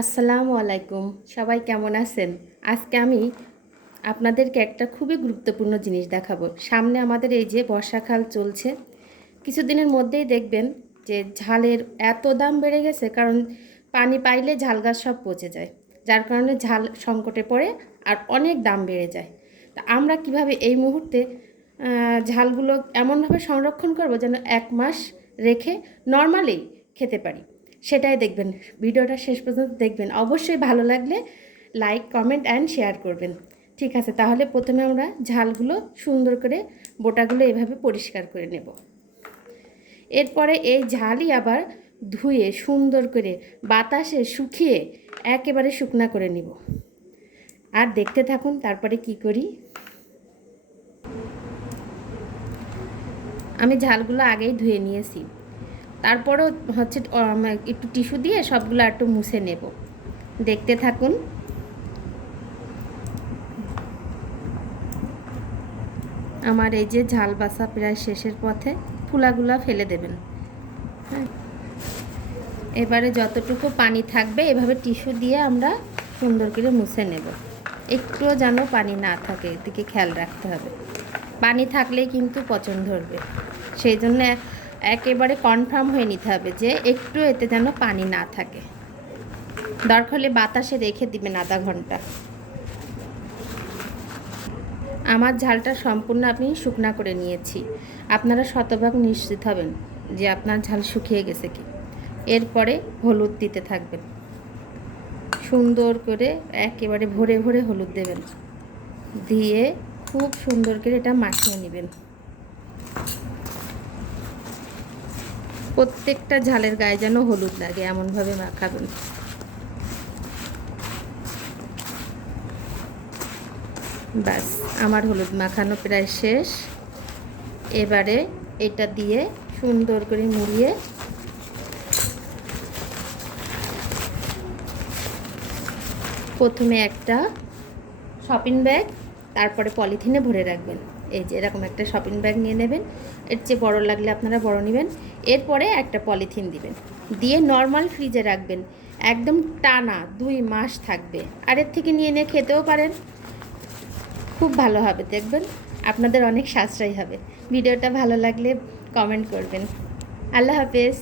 আসসালামু আলাইকুম, সবাই কেমন আছেন? আজকে আমি আপনাদেরকে একটা খুবই গুরুত্বপূর্ণ জিনিস দেখাবো। সামনে আমাদের এই যে বর্ষাকাল চলছে, কিছুদিনের মধ্যেই দেখবেন যে ঝালের এত দাম বেড়ে গেছে, কারণ পানি পাইলে ঝাল গাছ সব পচে যায়, যার কারণে ঝাল সংকটে পড়ে আর অনেক দাম বেড়ে যায়। তা আমরা কিভাবে এই মুহূর্তে ঝালগুলো এমনভাবে সংরক্ষণ করব যেন 1 মাস রেখে নর্মালি খেতে পারি, সেটাই দেখবেন। ভিডিওটা শেষ পর্যন্ত দেখবেন, অবশ্যই ভালো লাগলে লাইক, কমেন্ট অ্যান্ড শেয়ার করবেন। ঠিক আছে, তাহলে প্রথমে আমরা ঝালগুলো সুন্দর করে বোটাগুলো এভাবে পরিষ্কার করে নেব। এরপরে এই ঝালই আবার ধুয়ে সুন্দর করে বাতাসে শুকিয়ে একেবারে শুকনা করে নিব। আর দেখতে থাকুন তারপরে কি করি। আমি ঝালগুলো আগেই ধুয়ে নিয়েছি, তারপরেও হচ্ছে একটু টিস্যু দিয়ে সবগুলো একটু মুছে নেব। দেখতে থাকুন। আমার এই যে ঝাল বাছা প্রায় শেষের পথে, ফুলাগুলা ফেলে দেবেন। হ্যাঁ, এবারে যতটুকু পানি থাকবে এভাবে টিস্যু দিয়ে আমরা সুন্দর করে মুছে নেব। একটুও যেন পানি না থাকে, এদিকে খেয়াল রাখতে হবে। পানি থাকলেই কিন্তু পচন ধরবে, সেই জন্য একেবারে কনফার্ম হয়ে নিতে হবে যে একটু এতে যেন পানি না থাকে। দরকার হলে বাতাসে রেখে দিবেন আধা ঘন্টা। আমার ঝালটা সম্পূর্ণ আমি শুকনা করে নিয়েছি, আপনারা শতভাগ নিশ্চিত হবেন যে আপনার ঝাল শুকিয়ে গেছে কি। এরপরে হলুদ দিতে থাকবেন, সুন্দর করে একেবারে ভরে ভরে হলুদ দেবেন, দিয়ে খুব সুন্দর করে এটা মাখিয়ে নেবেন। প্রত্যেকটা ঝালের গায়ে যেন হলুদ লাগে এমনভাবে মাখাবেন। ব্যাস, আমার হলুদ মাখানো প্রায় শেষ। এবারে এটা দিয়ে সুন্দর করে মুড়িয়ে প্রথমে একটা শপিং ব্যাগ, তারপরে পলিথিনে ভরে রাখবেন। এই যে এরকম একটা শপিং ব্যাগ নিয়ে নেবেন, এর চেয়ে বড় লাগলে আপনারা বড় নেবেন। এরপরে একটা পলিথিন দিবেন, দিয়ে নর্মাল ফ্রিজে রাখবেন। একদম টানা 2 মাস থাকবে, আর এর থেকে নিয়ে নিয়ে খেতেও পারেন, খুব ভালো হবে। দেখবেন আপনাদের অনেক সাশ্রয় হবে। ভিডিওটা ভালো লাগলে কমেন্ট করবেন। আল্লাহ হাফেজ।